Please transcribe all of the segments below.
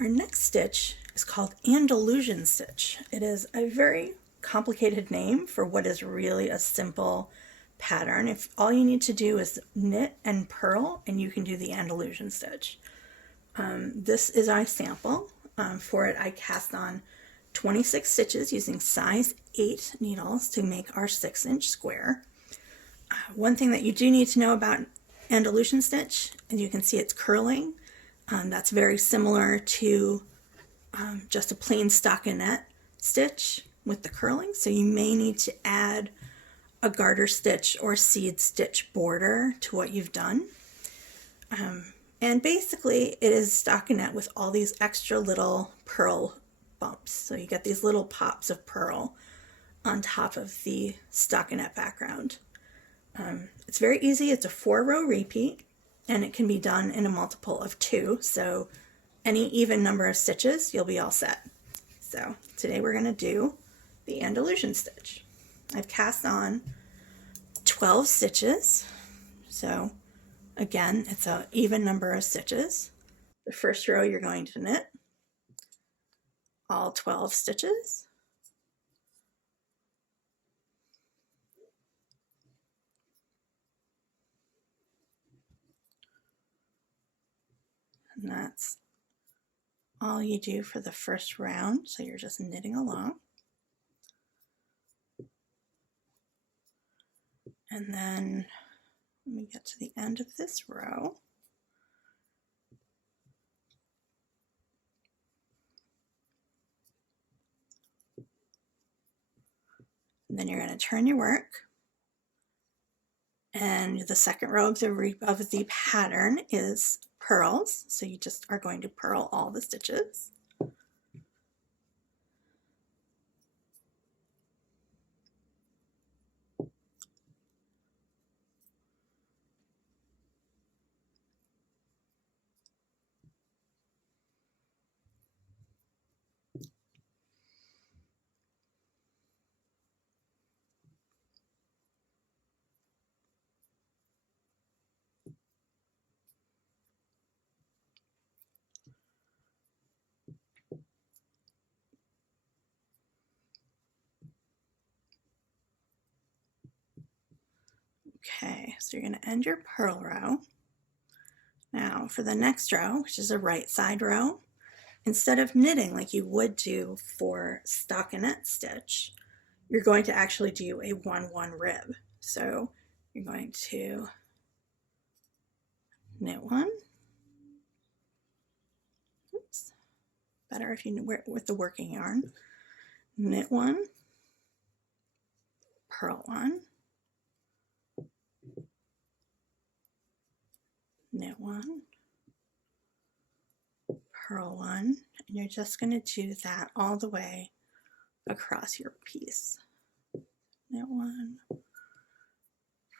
Our next stitch is called Andalusian Stitch. It is a very complicated name for what is really a simple pattern. If all you need to do is knit and purl, and you can do the Andalusian Stitch. This is our sample. For it, I cast on 26 stitches using size 8 needles to make our 6-inch square. One thing that you do need to know about Andalusian Stitch, and you can see it's curling. That's very similar to just a plain stockinette stitch with the curling. So you may need to add a garter stitch or seed stitch border to what you've done. And basically it is stockinette with all these extra little purl bumps. So you get these little pops of purl on top of the stockinette background. It's very easy. It's a 4-row repeat, and it can be done in a multiple of 2. So any even number of stitches, you'll be all set. So today we're going to do the Andalusian stitch. I've cast on 12 stitches. So again, it's an even number of stitches. The first row you're going to knit all 12 stitches. And that's all you do for the first round, so you're just knitting along. And then when we get to the end of this row, and then you're going to turn your work, and the second row of the pattern is purls, so you just are going to purl all the stitches. Okay, so you're going to end your purl row. Now for the next row, which is a right side row, instead of knitting like you would do for stockinette stitch, you're going to actually do a 1-1 rib. So you're going to knit one. Oops. Better if you knit with the working yarn. Knit one, purl one, knit one, purl one, and you're just going to do that all the way across your piece. Knit one,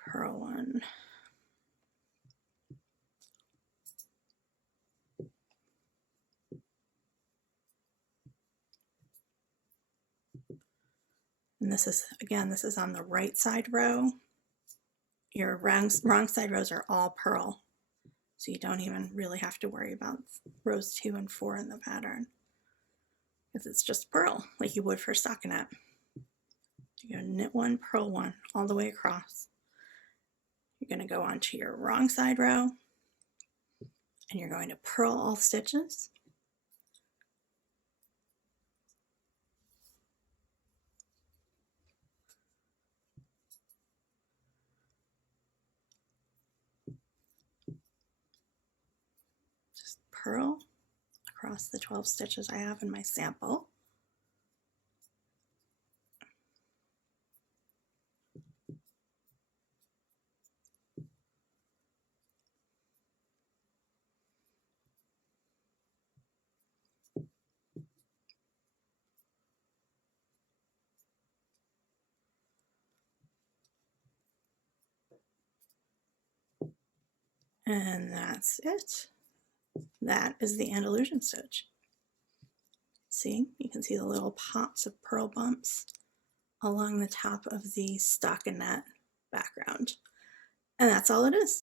purl one, and this is on the right side row. Your wrong side rows are all purl, so you don't even really have to worry about rows 2 and 4 in the pattern, because it's just purl like you would for stockinette. You're going to knit one, purl one all the way across. You're going to go onto your wrong side row, and you're going to purl all stitches. Just purl across the 12 stitches I have in my sample. And that's it. That is the Andalusian stitch. See, you can see the little pops of purl bumps along the top of the stockinette background. And that's all it is.